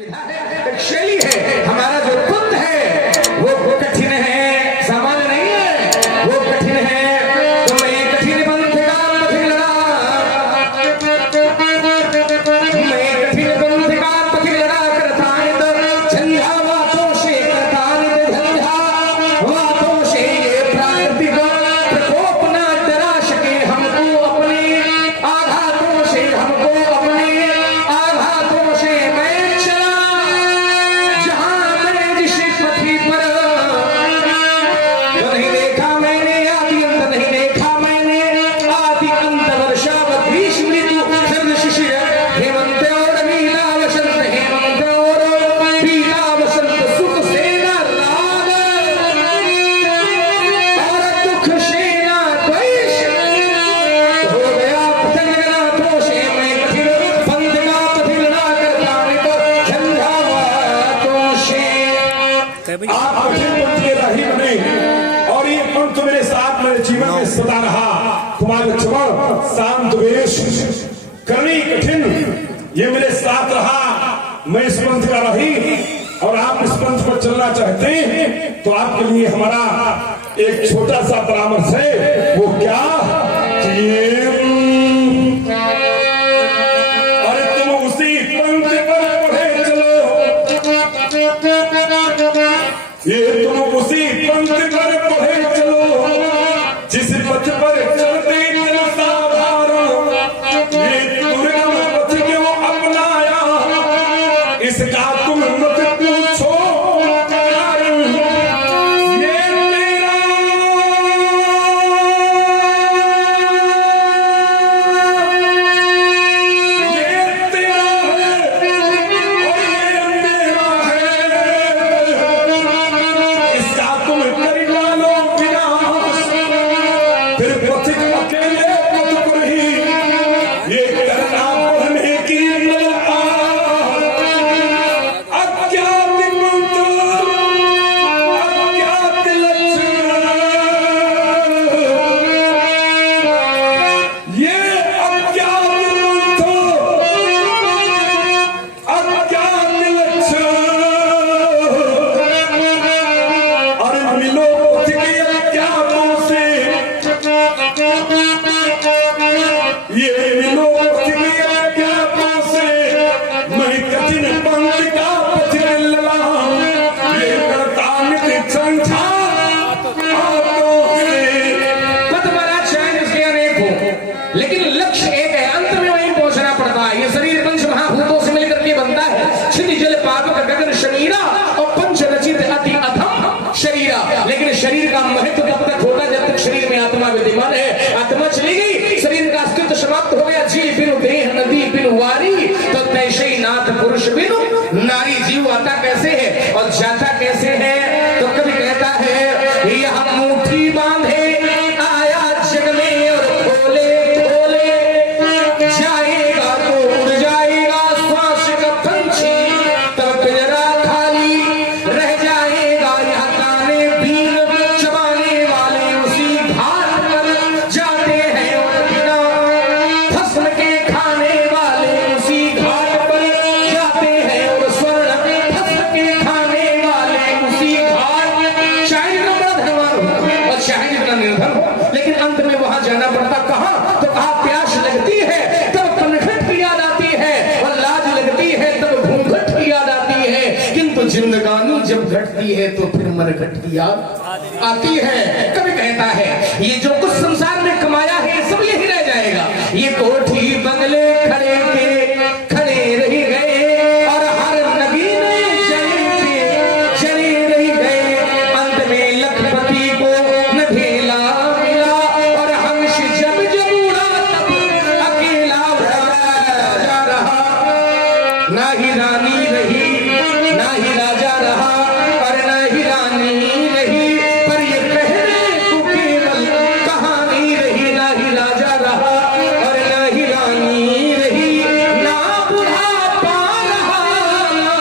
विधा है, एक शैली है। हमारा जो कुंद है वो कठिन है, सामान्य नहीं है, वो कठिन है। तो मैं कठिन पंथ का पथ लड़ा, मैं कठिन पंथ का पथ लड़ा करता झंझा वातों से, करता झंझा वातों से। ये प्राकृतिक प्रकोप न डरा सके हमको अपने आघातों से, हमको अपने आघातों से। मैं चला जहां मैं जिस पथी पर, तो नहीं देखा मैंने आदि अंत, नहीं देखा मैंने आदि अंत। वर्षावत ग्रीष्म ऋतु, शरद शिशिर, हेमंत और मीना वसंत, हेमंत और मीना वसंत। सुख से न राग और दुख से न द्वेष, हो गया पतंग नाथों से। मैं कठिन पंथ का पथ लड़ा करता झंझावातों से। आप कठिन पंथ के राही बने और ये पंथ मेरे साथ मेरे जीवन में सदा रहा। तुम्हारे लक्ष्मण शांत वेश करनी कठिन, ये मेरे साथ रहा। मैं इस पंथ का रही और आप इस पंथ पर चलना चाहते हैं तो आपके लिए हमारा एक छोटा सा परामर्श है। वो क्या कि अरे तुम उसी पंथ पर पढ़े चलो, ये तुम उसी पंथ पर पढ़े चलो जिस पथ पर चलते चल साधारो। ये दुर्गम पथ क्यों अपनाया, इसका तुम मत पूछो कारण। ये तेरा लेकिन लक्ष्य एक है, अंत में वहीं पहुंचना पड़ता है। ये शरीर पंच महाभूतों से मिलकर के बनता है, क्षिति जल पावक गगन शरीरा और पंच रचित अति अधम शरीरा। लेकिन शरीर का महत्व तब तक होगा जब तक शरीर में आत्मा विद्यमान है। आत्मा चली गई, शरीर का अस्तित्व समाप्त हो गया। जीव बिनु देह नदी बिनु वारी, तो तैसे ही नाथ पुरुष बिनु नारी। जीव आता कैसे है और जाता कैसे है? तो कभी कहता है यह मुट्ठी बांधे आया जग में और खोले जाएगा तो उड़ जाएगा श्वास का पंछी, तब पिंजरा खाली रह जाएगा। यह ताने बीन चबाने वाले उसी घाट पर जाते हैं और बिना भस्म के खाने वाले उसी घाट पर जाते हैं और स्वर्ण भस्म के खाने वाले उसी घाट। चाहे जितना बड़ा धनवान हो और चाहे जितना निर्धन हो, लेकिन अंत में वहां जाना पड़ता। कहां? तो कहा प्यास लगती है तब पनघट की याद आती है, और लाज लगती है तब घूंघट की याद आती है। किंतु जिंदगानी जब घटती है तो फिर मरघट की याद आती है। कभी कहता है ये जो कुछ संसार में कमाया है ये सब यही रह जाएगा। ये कोठी बंगले खड़े के खड़े रह गए और हर नगीने चले रह गए। अंत में लखपति को न ढेला मिला और हंस जब उड़ा तब अकेला जा रहा। ना ही रानी रही ना ही राजा रहा और ना ही रानी रही, पर ये कहने को केवल कहानी रही। ना ही राजा रहा और ना ही रानी रही, ना बुढ़ापा रहा ना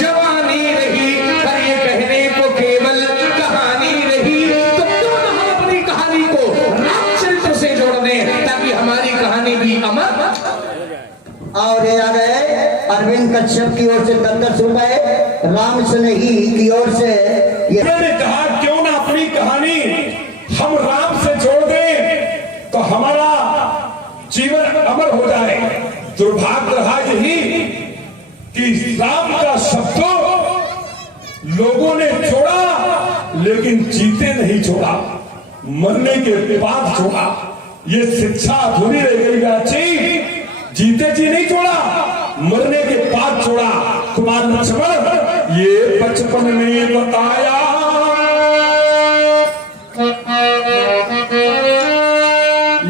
जवानी रही, पर ये कहने को केवल कहानी रही। तो क्यों ना हम अपनी कहानी को रामचरित्र से जोड़ दें ताकि हमारी कहानी भी अमर। और ये आ गए अरविंद का कश्यप की ओर से 10-10 रुपए, राम स्नेही की ओर से मैंने कहा क्यों ना अपनी कहानी हम राम से जोड़ दें तो हमारा जीवन अमर हो जाए। दुर्भाग्य रहा यही कि राम का शब्दों लोगों ने छोड़ा लेकिन जीते नहीं छोड़ा, मरने के बाद छोड़ा। ये शिक्षा अधूरी रह गई बच्ची, जीते जी नहीं छोड़ा, मरने के बाद छोड़ा। कुमार लक्ष्मण ये बचपन में बताया,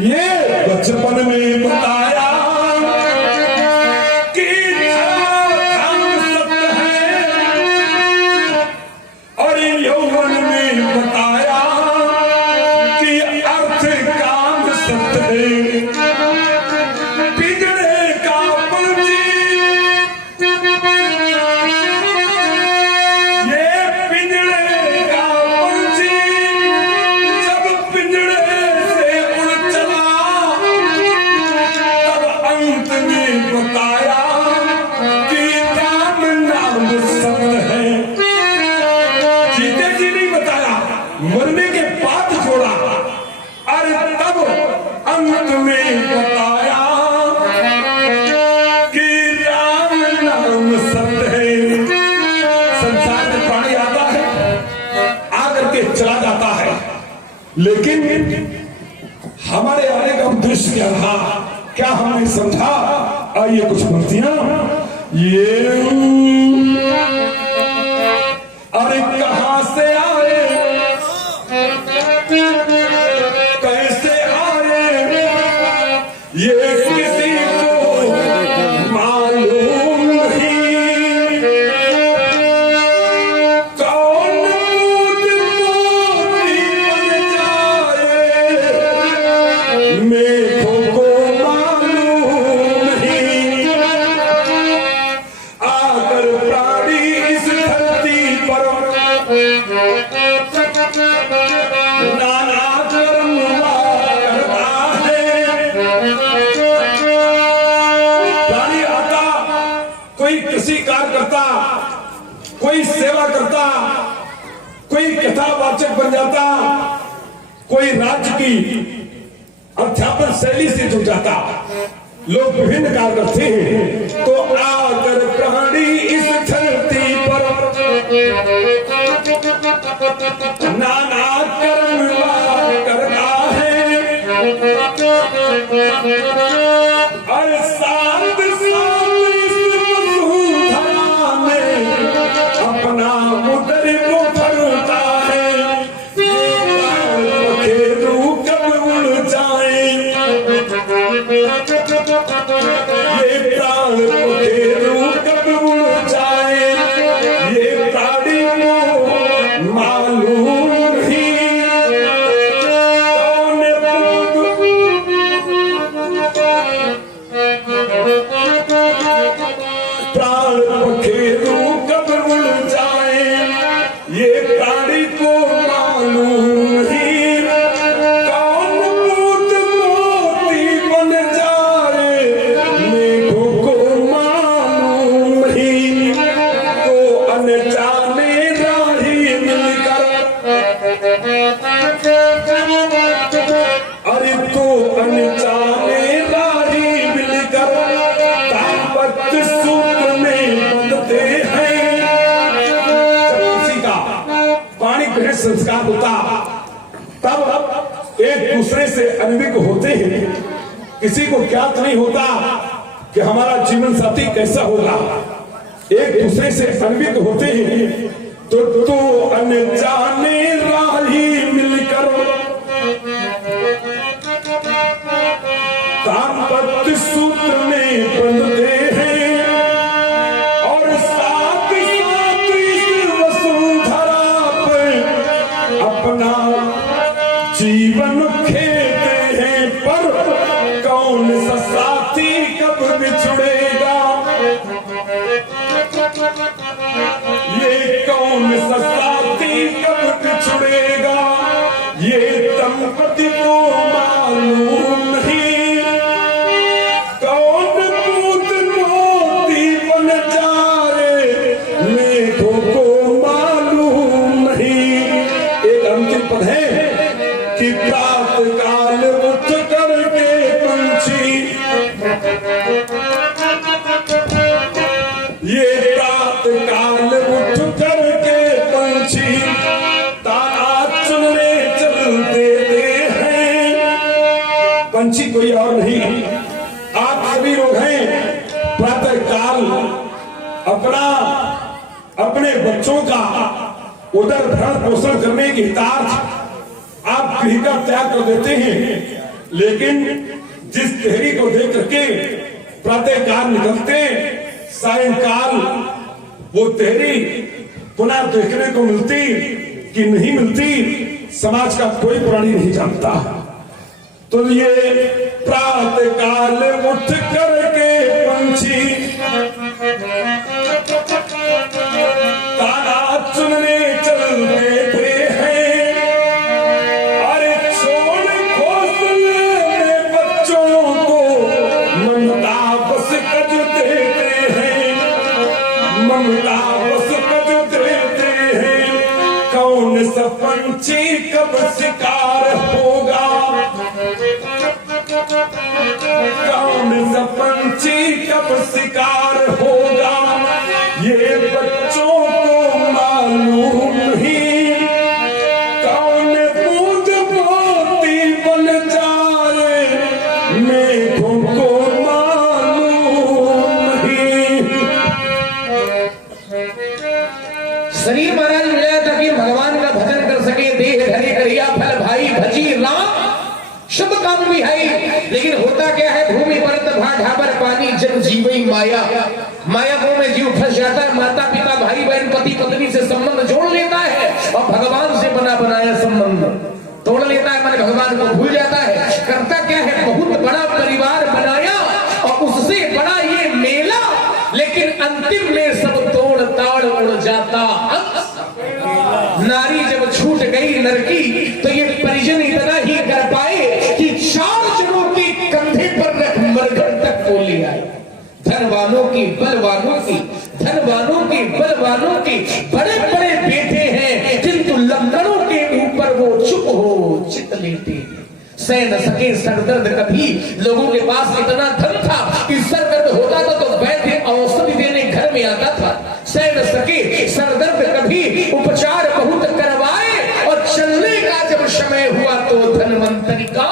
ये बचपन में बताया कि धर्म सत्य है, और यौवन में बताया कि अर्थ काम सत्य है। पिंजरे का पंछी, ये पिंजरे का पंछी जब पिंजरे से उड़ चला तब अंत में बताया कि राम नाम सत्य है। जीते जी नहीं बताया, मरने के बाद छोड़ा, अरे तब अंत में बताया कि राम नाम सत्य है। संसार में प्राणी आता है, आकर के चला जाता है, लेकिन हमारे आने का उद्देश्य क्या रहा, क्या हमने समझा? आइए कुछ पंक्तियां। ये अरे कहां से आए, कैसे आए, ये किसी को मालूम नहीं। कौन दूध मोती बन जाए, मेघों को मालूम नहीं। आकर प्राणी इस धरती पर नाना कर्म करता है। प्राणी आता, कोई कृषि कार्य करता, कोई सेवा करता, कोई कथावाचक बन जाता, कोई राज्य की अध्यापन शैली से जुड़ जाता। लोग विभिन्न कार्य करते हैं, तो आकर प्राणी इस धरती पर नाना कर्म करता है। और साथ साथ इस वसुंधरा में अपना उदर को भरता है। पखेरु कब उड़ जाए, ये प्राण पखेरु कब उड़ जाए, ये प्राणी को मालूम नहीं। प्राण पखेरु कब उड़ जाए, ये प्राणी को मालूम नहीं। कौन दूध मोती बन जाए, मेघों को मालूम नहीं। तो अनजाने राही मिलकर, अरे तो अनजाने राही मिलकर दाम्पत्य सूत्र में बंधते हैं। जब किसी का पाणी ग्रहण संस्कार होता तब एक दूसरे से अनभिज्ञ होते हैं। किसी को ज्ञात नहीं होता कि हमारा जीवन साथी कैसा होगा, एक दूसरे से अनभिज्ञ होते हैं। तो अनजाने राही मिलकर दाम्पत्य सूत्र में बंधते हैं, और साथ साथ इस वसुंधरा पर अपना जीवन खेते हैं। पर कौन सा साथी कब बिछुड़ेगा, ये कौन सा साथी कब बिछुड़ेगा, ये दंपति को मालूम नहीं। कौन दूध मोती बन जाए, ये रात काल उठ करके पंछी तारा चुनने चलते हैं। पंछी कोई और नहीं, आप सभी लोग हैं। प्रातः काल अपने बच्चों का उदर भरण पोषण करने के हितार्थ आप गृह का त्याग कर देते हैं, लेकिन जिस तेहरी को देख करके प्रातः काल निकलते, सायंकाल वो तेहरी पुनः देखने को मिलती कि नहीं मिलती, समाज का कोई प्राणी नहीं जानता। तो ये प्रातः काल उठ करके पंछी तारा चुनने चलते हैं। अरे छोड़ घोंसले में बच्चों को ममता बस कज देते हैं, ममता बस कज देते हैं। कौन सा पंछी कब शिकार होगा, कौन सा पंछी कब शिकार होगा, ये बच्चों को मालूम नहीं। कौन बूंद मोती बन जाए, मेघों को मालूम नहीं। शरीर महाराज मिला ताकि भगवान का भजन कर सके, देह धरे करिया फल भाई भजी राम शुभ काम भी है। लेकिन होता क्या है, भूमि परत ढाबर पानी जन जीवई माया, माया मोह में जीव फंस जाता है। माता पिता भाई बहन पति पत्नी से संबंध जोड़ लेता है और भगवान से बना बनाया संबंध तोड़ लेता है, माने भगवान को भूल जाता है। करता क्या है, बहुत बड़ा परिवार बनाया और उससे बड़ा ये मेला, लेकिन अंतिम में सब तोड़ ताड़ उड़ जाता। नारी जब छूट गई नरकी, तो ये परिजन इतना ही कर पाए कि 4 जनों के कंधे पर रख मरघट तक को ले आए। धनवानों की बलवानों की, धनवानों के बलवानों के बड़े बड़े बेटे हैं, किंतु लंगड़ों के ऊपर वो चुप हो चित लेते, सह न सके सरदर्द कभी। लोगों के पास इतना धन था कि सरदर्द होता था तो वैद्य औषधि देने घर में आता था। सह न सके सरदर्द कभी, उपचार बहुत करवाए, और चलने का जब समय हुआ तो धनवंतरी का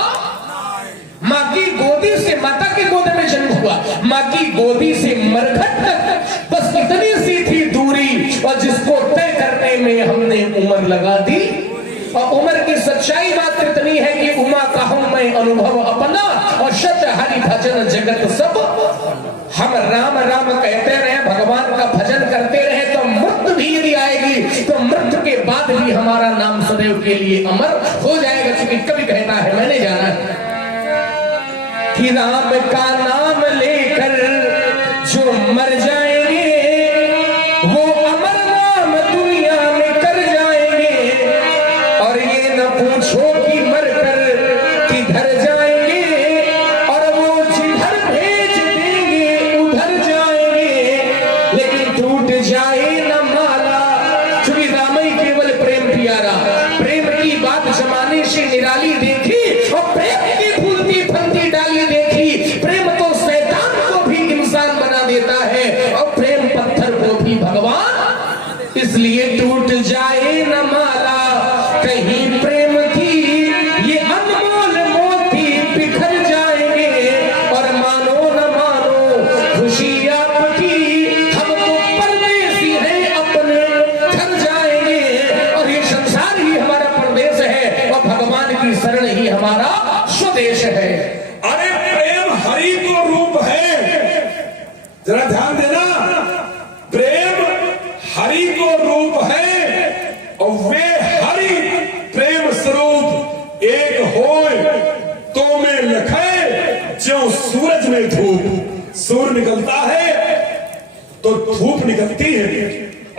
माँ की गोदी से, माता की गोद में जन्म हुआ, माँ की गोदी से मरघट तक बस इतनी सी थी दूरी, और जिसको तय करने में हमने उम्र लगा दी। और उम्र की सच्चाई बात इतनी है कि उमा कहूं मैं अनुभव अपना, और शत हरि भजन जगत सब। हम राम राम कहते रहे, भगवान का भजन करते रहे, तो मृत्यु भी यदि आएगी तो मृत्यु के बाद भी हमारा नाम सदैव के लिए अमर हो जाएगा। क्योंकि कभी कहता है, मैंने जाना है कि राम का नाम लेकर जो मर जाएंगे, वो अमर नाम दुनिया में कर जाएंगे। और ये न पूछो कि मरकर किधर जाएंगे, और वो जिधर भेज देंगे उधर जाएंगे। लेकिन टूट जाए न माला, क्योंकि राम ही केवल प्रेम प्यारा। प्रेम की बात जमाने से निराली देखी, और प्रेम की फूलती फलती डाली देखी। प्रेम तो शैतान को भी इंसान बना देता है, और प्रेम पत्थर को भी भगवान। इसलिए टूट जाए न माला कहीं प्रेम की, ये अनमोल मोती बिखर जाएंगे। और मानो न मानो खुशी आपकी, हम तो परदेसी हैं, अपने घर जाएंगे। और ये संसार ही हमारा परदेश है, और भगवान की शरण ही हमारा स्वदेश है। अरे प्रेम हरि को रूप है, जरा ध्यान देना। प्रेम हरि को रूप है, और वे हरि प्रेम स्वरूप एक होय तो में लखे, जो सूरज में धूप। सूर्य निकलता है तो धूप निकलती है,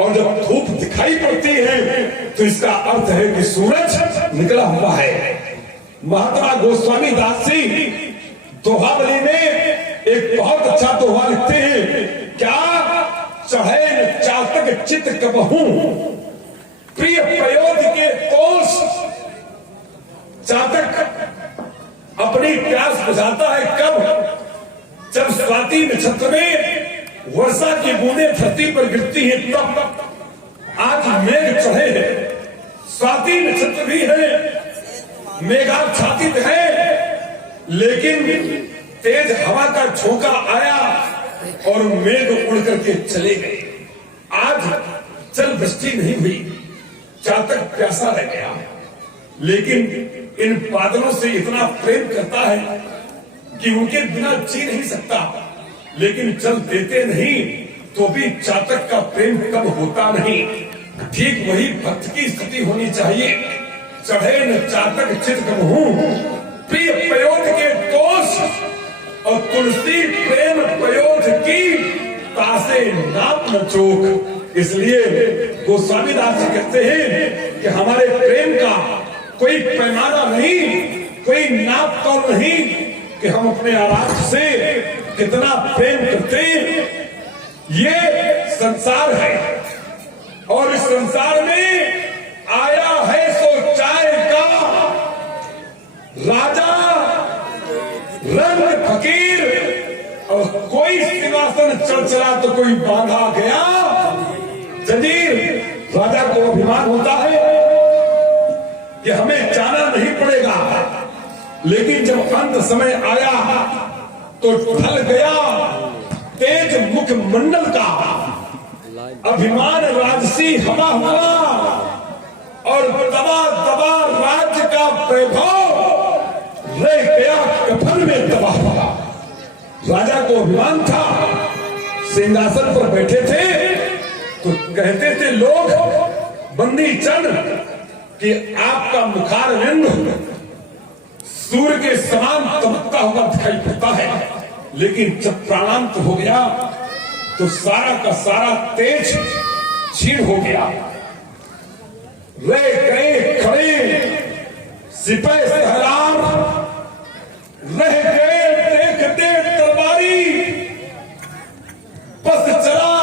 और जब धूप दिखाई पड़ती है तो इसका अर्थ है कि सूरज निकला हुआ है। महात्मा गोस्वामी दास जी दोहावली में एक बहुत अच्छा दोहा लिखते हैं। क्या चढ़े चातक चित कबहूं, प्रिय प्रयोज के तोष। चातक अपनी प्यास बुझाता है कब, जब स्वाति नक्षत्र में वर्षा की बूंदें धरती पर गिरती हैं तब आज मेघ चढ़े हैं, स्वाति नक्षत्र भी है, मेघाच्छादित है, लेकिन तेज हवा का झोंका आया और मेघ उड़ करके चले गए। आज जल वृष्टि नहीं हुई, चातक प्यासा रह गया, लेकिन इन बादलों से इतना प्रेम करता है कि उनके बिना जी नहीं सकता, लेकिन जल देते नहीं तो भी चातक का प्रेम कम होता नहीं। ठीक वही भक्त की स्थिति होनी चाहिए। चढ़े न चातक चित कम हूं, प्रिय पयोध के दोष और तुलसी प्रेम पयोध की तासे नाप न चोक। इसलिए गोस्वामी दास जी कहते हैं कि हमारे प्रेम का कोई पैमाना नहीं, कोई नाप तोल नहीं कि हम अपने आराध्य से कितना प्रेम करते हैं। ये संसार है और इस संसार में आया है सो चाय का राजा रंग फकीर, और कोई सिंहासन चल चला तो कोई बांधा गया जंजीर। राजा को अभिमान होता है कि हमें जाना नहीं पड़ेगा, लेकिन जब अंत समय आया तो ढल गया तेज मुख मंडल का अभिमान, राजसी हवा हुआ और दबा दबा राज्य का वैभव रह गया कफन में दबा हुआ। राजा को अभिमान था, सिंहासन पर बैठे थे तो कहते थे लोग बंदी चंद कि आपका मुखारविंद सूर्य के समान चमकता हुआ दिखाई पड़ता है, लेकिन जब प्राणांत हो गया तो सारा का सारा तेज क्षीण हो गया। रह गए खड़े सिपाही सहलार, रह गए देखते तलवारी, बस चला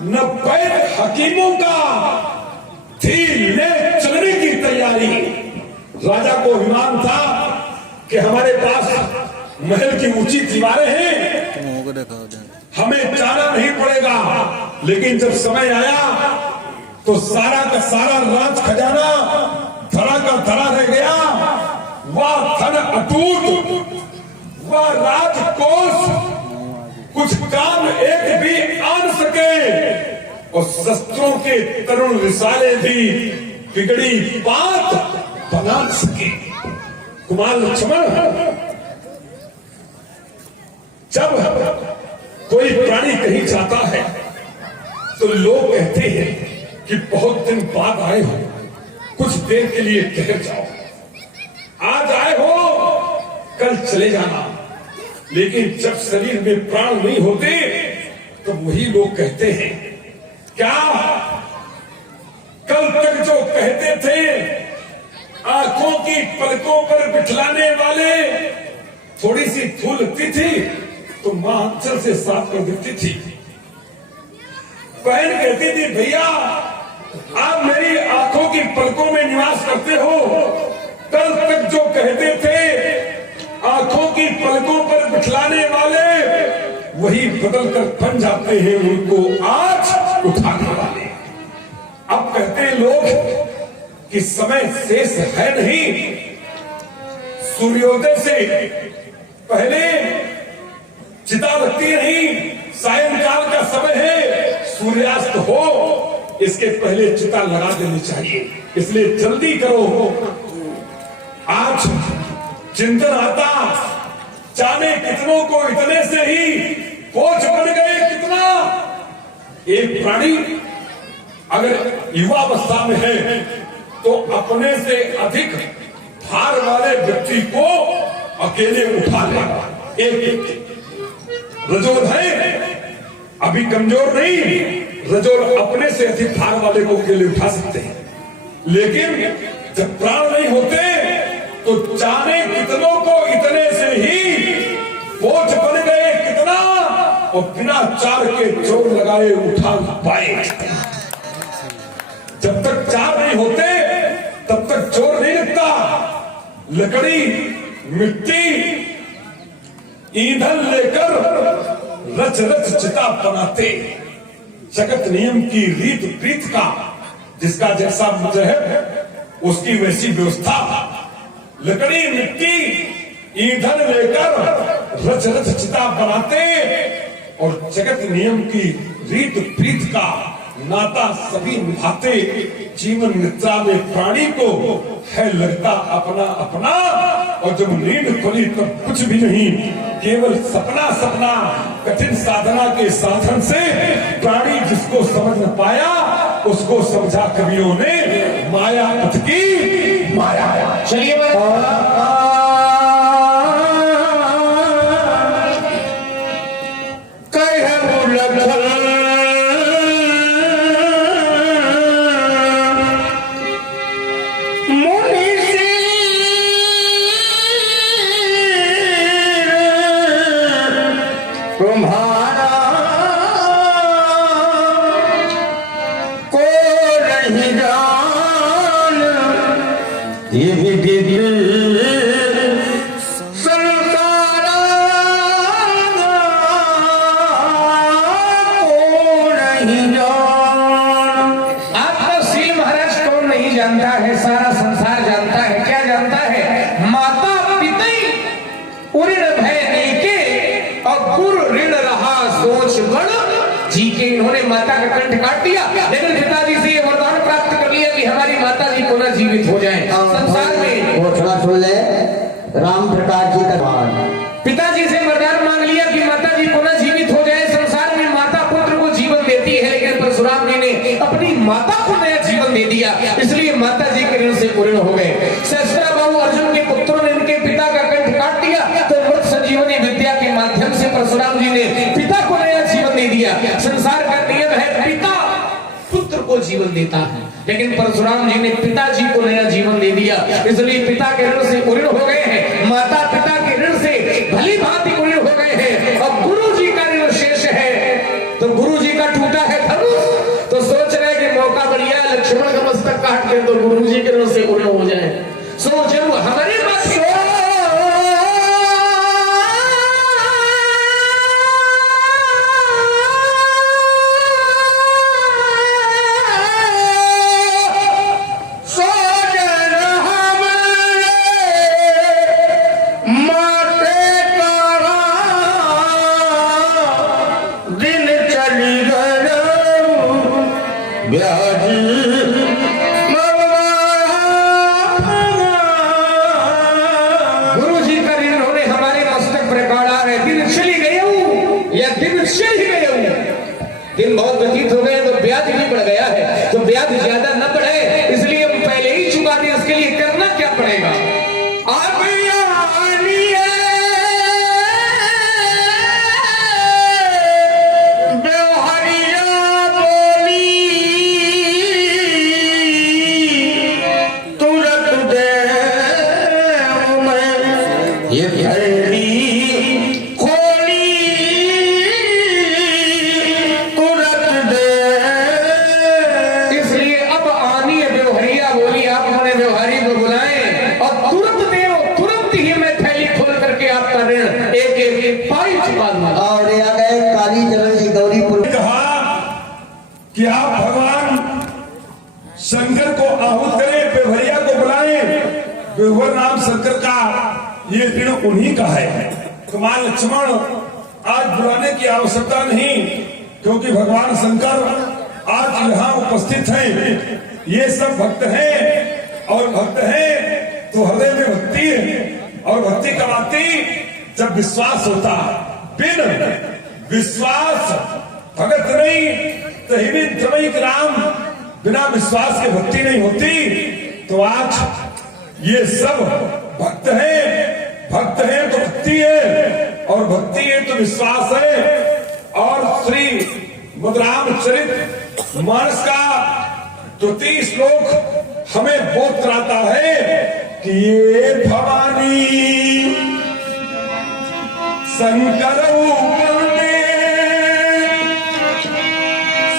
न बैठ हकीमों का, थी ले चलने की तैयारी। राजा को अभिमान था कि हमारे पास महल की ऊंची दीवारें हैं, हमें जाना नहीं पड़ेगा, लेकिन जब समय आया तो सारा का सारा राज खजाना धरा का धरा रह गया। वह धन अटूट, वह राजकोष कुछ काम एक भी आन सके, और शस्त्रों के तरुण रिसाले भी बिगड़ी बात बना सके। कुमार लक्ष्मण, जब कोई प्राणी कहीं जाता है तो लोग कहते हैं कि बहुत दिन बाद आए हो, कुछ देर के लिए ठहर जाओ, आज आए हो कल चले जाना। लेकिन जब शरीर में प्राण नहीं होते तो वही लोग कहते हैं, क्या कल तक जो कहते थे आंखों की पलकों पर बिठलाने वाले, थोड़ी सी धूल लगती थी तो मां अंचल से साफ कर देती थी। बहन कहती थी भैया आप मेरी आंखों की पलकों में निवास करते हो, कल तक जो कहते थे आंखों की पलकों पर बिठलाने वाले, वही बदल कर बन जाते हैं उनको आज उठाने वाले। अब कहते हैं लोग कि समय शेष है नहीं, सूर्योदय से पहले चिता लगती नहीं, सायंकाल का समय है, सूर्यास्त हो इसके पहले चिता लगा देनी चाहिए। इसलिए जल्दी करो, आज चिंतन आता, जाने कितनों को इतने से ही बोझ बन गए कितना। एक प्राणी अगर युवावस्था में है तो अपने से अधिक भार वाले व्यक्ति को अकेले उठा लेगा। एक रजोर है, अभी कमजोर नहीं, रजोर अपने से अधिक भार वाले को अकेले उठा सकते हैं, लेकिन जब प्राण नहीं होते तो जाने कितनों को इतने से ही बोझ बन गए कितना, और बिना चार के जोर लगाए उठा पाए। जब तक चार नहीं होते तब तक जोर नहीं लगता। लकड़ी, मिट्टी, ईंधन लेकर रच रच चिता बनाते, जगत नियम की रीत प्रीत का जिसका जैसा मुझे है उसकी वैसी व्यवस्था, लकड़ी मिट्टी ईंधन लेकर रच रच चिता बनाते और जगत नियम की रीत प्रीत का नाता सभी निभाते। जीवन निद्रा में प्राणी को है लगता अपना अपना, और जब नींद खुली तब कुछ भी नहीं, केवल सपना सपना। कठिन साधना के साधन से प्राणी जिसको समझ न पाया उसको समझा कवियों ने माया पथ की माया। चलिए तुम्हारा को नहीं जान, ये भी दिल संसारा को नहीं जान। आपका सील महाराज कौन नहीं जानता है? सारा संसार जानता है। क्या जानता है? माता पिता ऋण भय नीके और गुरु ऋण रहा सोच बड़ जी के। इन्होंने माता का कंठ काट दिया, लेकिन पिताजी से वरदान प्राप्त कर लिया कि हमारी माता जी पुनः जीवित हो जाएं। संसार में वो थोड़ा सुन ले, राम प्रकाश जी का पिताजी से वरदान मांग लिया कि माता जी पुनः जीवित हो जाए। संसार में माता पुत्र को जीवन देती है, लेकिन परशुराम जी ने अपनी माता को नया जीवन दे दिया, इसलिए माता जी के ऋण से पूर्ण हो गए। सहस्त्राबाहु अर्जुन के पुत्रों ने इनके पिता का कंठ काट दिया, तो मृत संजीवनी विद्या के माध्यम से परशुराम जी ने पिता को नया जीवन दे दिया। संसार का नियम है पिता पुत्र को जीवन देता है, लेकिन परशुराम जी ने पिताजी को नया जीवन दे दिया, इसलिए पिता के ऋण से पूर्ण हो गए हैं, माता पिता के ऋण से भली भांति पूर्ण हो गए हैं। अब गुरु जी का ऋण शेष है, तो गुरु जी का टूटा है धनुष, तो सोच रहे कि मौका बढ़िया लक्ष्मण का मस्तक काट दे तो गुरु जी के ऋण से पूर्ण हो जाए। सो जब हमारे पास दिन बहुत व्यतीत हो गए तो ब्याज भी बढ़ गया है, तो ब्याज ज्यादा न बढ़े इसलिए हम पहले ही चुका दें। इसके लिए करना क्या पड़ेगा? आप और आ गए काली चरण जी गौरीपुर। कहा कि आप भगवान शंकर को आहूत करें, बेवहरिया को बुलाएं। बेवहर नाम शंकर का ये ऋण उन्हीं का है। कुमार लक्ष्मण आज बुलाने की आवश्यकता नहीं, क्योंकि भगवान शंकर आज यहाँ उपस्थित हैं। ये सब भक्त हैं, और भक्त हैं तो हृदय में भक्ति है, और भक्ति कमाती जब विश्वास होता। बिन विश्वास भगत नहीं, तही राम, बिना विश्वास के भक्ति नहीं होती। तो आज ये सब भक्त हैं तो भक्ति है, और भक्ति है तो विश्वास है। और श्री रामचरित मानस का 33 श्लोक हमें बोध कराता है कि ये भवानी शंकर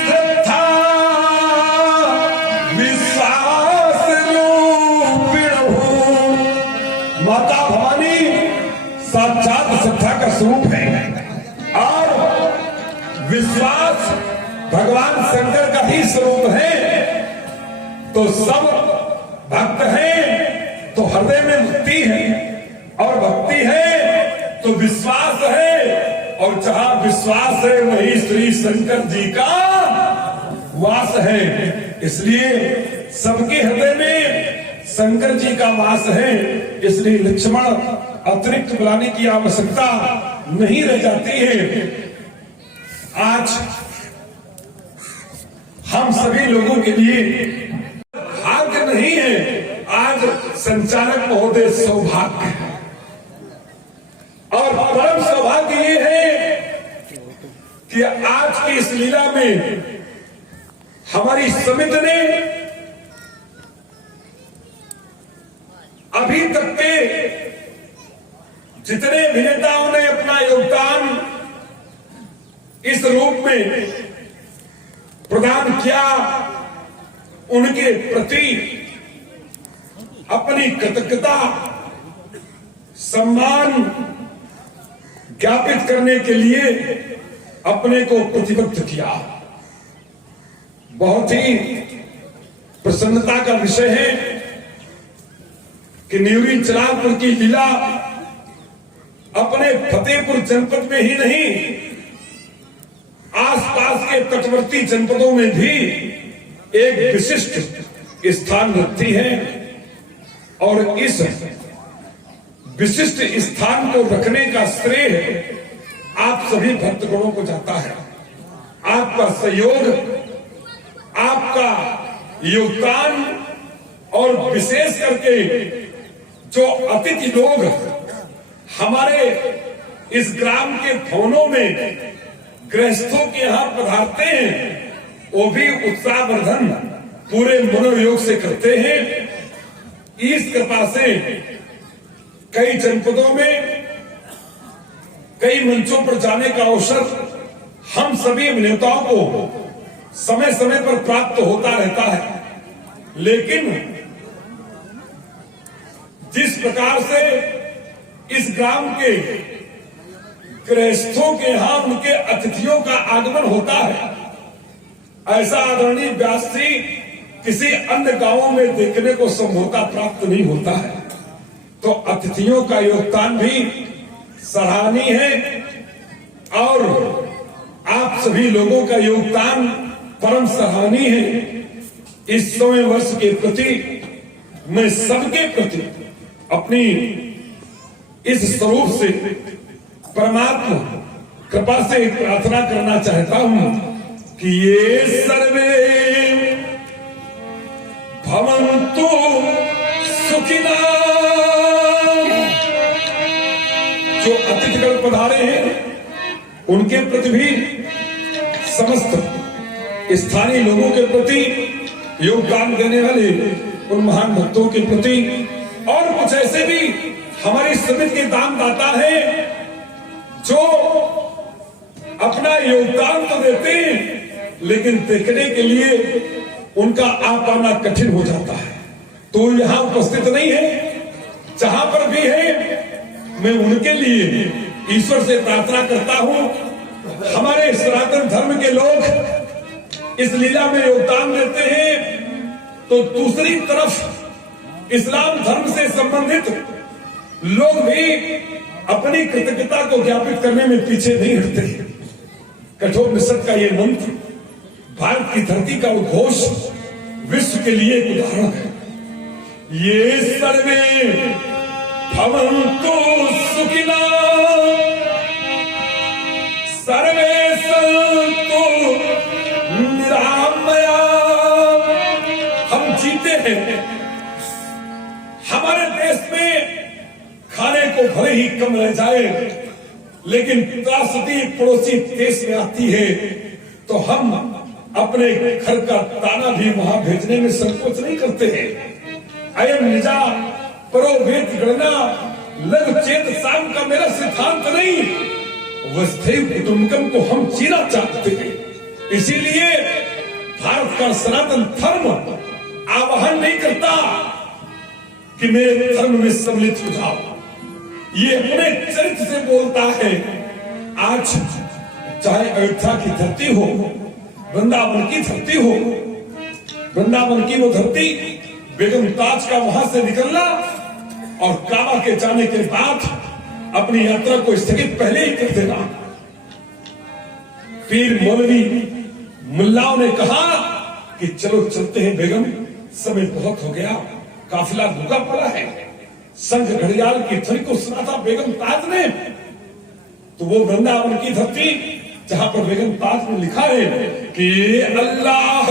श्रद्धा विश्वास माता भवानी साक्षात श्रद्धा का स्वरूप है, और विश्वास भगवान शंकर का ही स्वरूप है तो सब भक्त हैं तो हृदय में भक्ति है और भक्ति है तो विश्वास है और जहां विश्वास है वही श्री शंकर जी का वास है। इसलिए सबके हृदय में शंकर जी का वास है। इसलिए लक्ष्मण अतिरिक्त बुलाने की आवश्यकता नहीं रह जाती है। आज हम सभी लोगों के लिए भाग्य नहीं है, आज संचालक महोदय सौभाग्य है और परम सौभाग्य ये है कि आज की इस लीला में हमारी समिति ने अभी तक के जितने अभिनेताओं ने अपना योगदान इस रूप में प्रदान किया उनके प्रति अपनी कृतज्ञता सम्मान ज्ञापित करने के लिए अपने को प्रतिबद्ध किया। बहुत ही प्रसन्नता का विषय है कि न्यूरी जलालपुर की लीला अपने फतेहपुर जनपद में ही नहीं आसपास के तटवर्ती जनपदों में भी एक विशिष्ट स्थान रखती है और इस विशिष्ट स्थान को रखने का श्रेय आप सभी भक्तगणों को जाता है। आपका सहयोग, आपका योगदान और विशेष करके जो अतिथि लोग हमारे इस ग्राम के भवनों में गृहस्थों के यहां पधारते हैं वो भी उत्साहवर्धन पूरे मनोयोग से करते हैं। इस कृपा से कई जनपदों में कई मंचों पर जाने का अवसर हम सभी अभिनेताओं को समय समय पर प्राप्त होता रहता है। लेकिन जिस प्रकार से इस ग्राम के गृहस्थों के यहां उनके अतिथियों का आगमन होता है, ऐसा आदरणीय व्यास जी किसी अन्य गांवों में देखने को संभवतः प्राप्त नहीं होता है। तो अतिथियों का योगदान भी सराहनीय है और आप सभी लोगों का योगदान परम सराहनीय है। इस 100वें वर्ष के प्रति मैं सबके प्रति अपनी इस स्वरूप से परमात्मा कृपा से प्रार्थना करना चाहता हूं कि ये सर्वे भवन्तु सुखिना। जो अतिथिगण पधारे हैं उनके प्रति भी समस्त स्थानीय लोगों के प्रति योगदान देने वाले उन महान भक्तों के प्रति और कुछ ऐसे भी हमारी समिति के दानदाता है जो अपना योगदान तो देते हैं लेकिन देखने के लिए उनका आ पाना कठिन हो जाता है। तो यहां उपस्थित नहीं है, जहां पर भी है मैं उनके लिए ईश्वर से प्रार्थना करता हूं। हमारे सनातन धर्म के लोग इस लीला में योगदान देते हैं तो दूसरी तरफ इस्लाम धर्म से संबंधित लोग भी अपनी कृतज्ञता को ज्ञापित करने में पीछे नहीं हटते। कठोर निषद का ये मंत्र भारत की धरती का उद्घोष विश्व के लिए एक उदाहरण है। ये सर्वे भवन्तु सुखिना सर्वे सन्तु निरामया। हम जीते हैं, हमारे देश में खाने को भले ही कम रह जाए लेकिन त्रासदी पड़ोसी देश में आती है तो हम अपने घर का ताना भी वहां भेजने में संकोच नहीं करते हैं। अयम निजा परो वेद गणना लघु चेत साम का मेरा सिद्धांत नहीं, वसुधैव कुटुंबकम को हम जीना चाहते हैं। इसीलिए भारत का सनातन धर्म आह्वान नहीं करता कि मेरे धर्म में सम्मिलित हो जाओ, ये अपने चरित्र से बोलता है। आज चाहे अयोध्या की धरती हो, वृंदावन की धरती हो, वृंदावन की वो धरती, बेगम ताज का वहां से निकलना और काबा के जाने के बाद अपनी यात्रा को स्थगित पहले ही कर देना। पीर मौलवी मुल्लाओं ने कहा कि चलो चलते हैं बेगम, समय बहुत हो गया, काफिला रुका पड़ा है। संघ घड़ियाल की ध्वनि को सुना था बेगम ताज ने, तो वो वृंदावन की धरती जहां पर बेगम ताज ने लिखा है कि अल्लाह,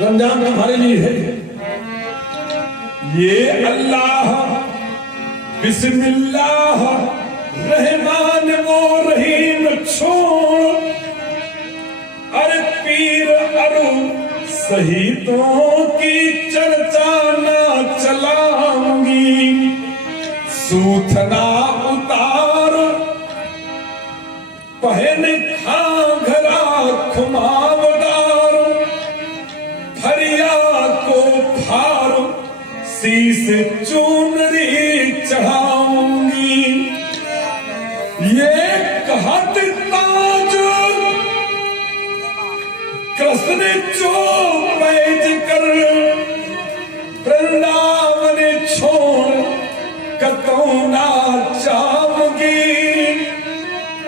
रमजान हमारे लिए है, ये अल्लाह बिस्मिल्लाह रहमान वो रहीम छोड़, अरे पीर अरु शहीदों की चर्चा ना चलाऊंगी, सूथना उतार पहन घाघरा खुमावदार, फरिया को फार शीस चूनरी चढ़ाऊंगी, ये कहत ताज कृष्ण चो पैज कर, वृंदावन छोड़ कतौना चाहूंगी,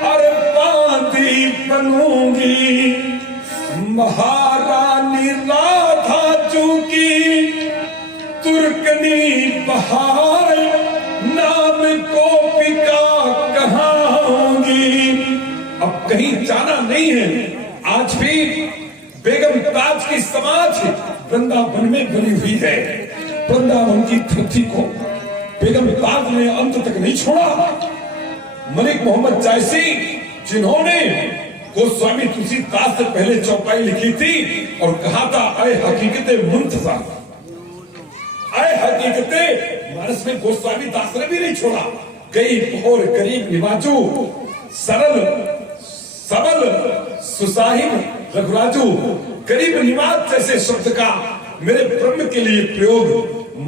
और बांधी बनूंगी महारानी राधा चूंकि तुर्कनी बहार, नाम को पिका कहाऊंगी। अब कहीं जाना नहीं है, आज भी बेगम ताज की समाज वृंदावन में बनी हुई है। वृंदावन की धरती को बेगम ताज ने अंत तक नहीं छोड़ा। मलिक मोहम्मद जायसी, जिन्होंने गोस्वामी तुलसीदास से पहले चौपाई लिखी थी और कहा था अय हकीकते मुंतज़र, अय हकीकते, मानस में गोस्वामी दास ने भी नहीं छोड़ा। गरीब और गरीब निवाजू, सरल सबल सुसाहिब रघुराजू, गरीब निवाज जैसे शब्द का मेरे ब्रह्म के लिए प्रयोग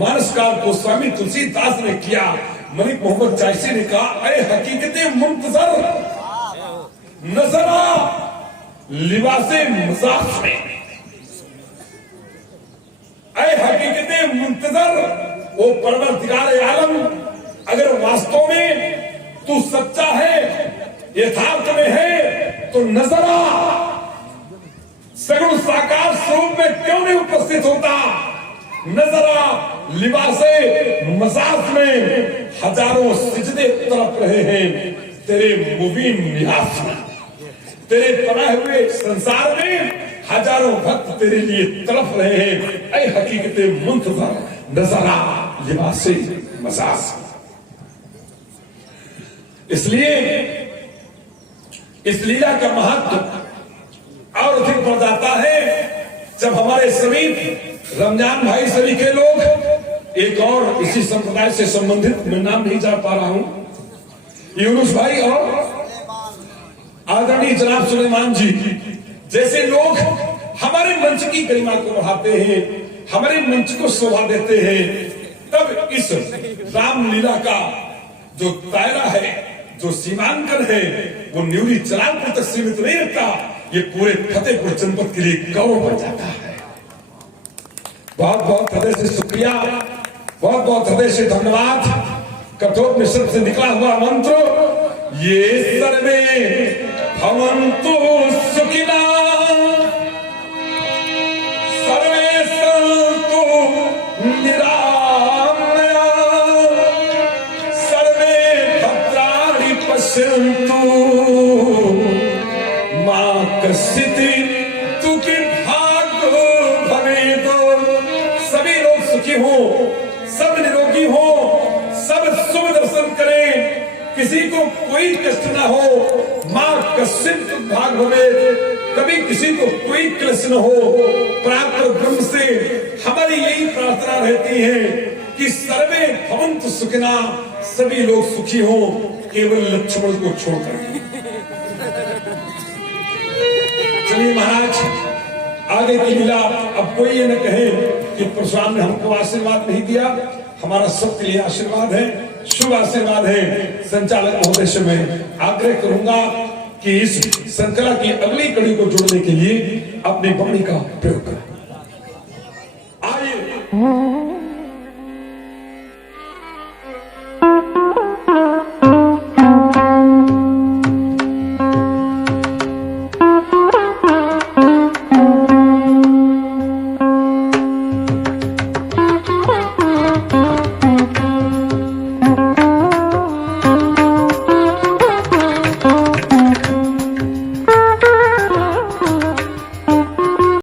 मानसकार गोस्वामी तुलसीदास ने किया। मलिक मोहम्मद जायसी ने कहा अय हकीकते मुंतज़र नजरा लिबासे मजाक में, अय हकीकते मुंतज़र, ओ परवरदिगार आलम, अगर वास्तव में तू सच्चा है, यथार्थ में है, तो नजरा सगुण साकार स्वरूप में क्यों नहीं उपस्थित होता? नजरा लिबासे मजाक में हजारों सिजदे तड़प रहे हैं तेरे मुबीन निहास में, तेरे बनाए हुए संसार में हजारों भक्त तेरे लिए तड़प रहे हैं। ऐ हकीकते मुंतज़र नजरा लिबासे मजाक। इसलिए इस लीला का महत्व और अधिक बढ़ जाता है जब हमारे समीप रमजान भाई सभी के लोग, एक और इसी संप्रदाय से संबंधित, मैं नाम नहीं जा पा रहा हूं, यूनुस भाई और आदरणीय जनाब सुलेमान जी जैसे लोग हमारे मंच की गरिमा को बढ़ाते हैं, हमारे मंच को शोभा देते हैं, तब इस रामलीला का जो दायरा है, जो सीमांकन है, वो न्यूली जलालपुर तक सीमित नहीं रहता, ये पूरे फतेहपुर जनपद के लिए गौरव बन जाता है। बहुत बहुत हृदय से शुक्रिया, बहुत बहुत हृदय से धन्यवाद। कठोपनिषद से निकला हुआ मंत्र, ये सर्वे भवन्तु सुखिनः, सर्वे सन्तु निरामया, सर्वे भद्राणि पश्यन्तु मा कश्चित् दुःखभाग् भवेत्। सभी लोग सुखी हो, सब निरोगी हो, सब शुभ दर्शन करें, किसी को कोई कष्ट ना हो। माँ कश्चित् दुःखभाग् भवेत्, कभी किसी को कोई क्लेश न हो। प्राप्त ब्रह्म से हमारी यही प्रार्थना रहती है कि सर्वे भवन्तु सुखिनः, सभी लोग सुखी हो, केवल लक्ष्मण को छोड़कर। चलिए महाराज, आगे की लीला अब कोई ये न कहे कि परशुराम ने हमको आशीर्वाद नहीं दिया, हमारा सबके लिए आशीर्वाद है, शुभ आशीर्वाद है। संचालक महोदय से मैं आग्रह करूंगा कि इस श्रृंखला की अगली कड़ी को जोड़ने के लिए अपनी वाणी का प्रयोग करें। आइए